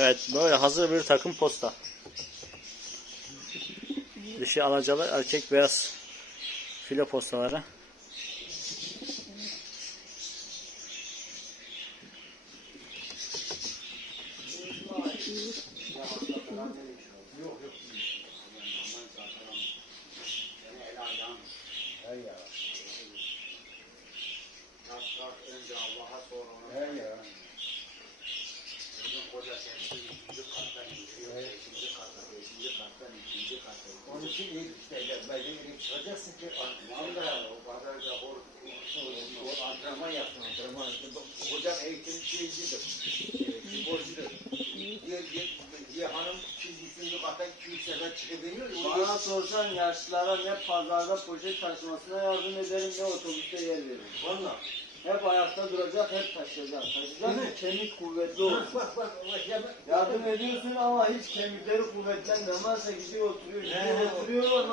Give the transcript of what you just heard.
Evet böyle hazır bir takım posta. Dişi alacalı erkek beyaz filo postaları. Onun için iyi işte yapmayı iyi çıkacaksın ki valla o kadar da o, o antrenman yaptın antrenman. Hocam eğitim şeycidir. Sporcudur. Diye, diye, diye hanım çizgisini katan 200 sefer çıkabiliyor. Bana sorsan yaşlılara ne pazarda poşet taşımasına yardım ederim ne otobüste yer veririm. Valla. Ayakta duracak, hep taşıyacak. Taşıyacak ki kemik kuvvetli olsun. Bak bak bak ya bak. Yardım ediyorsun ama hiç kemikleri kuvvetlenmiyor. Ama gidiyor oturuyor, gidiyor oturuyor.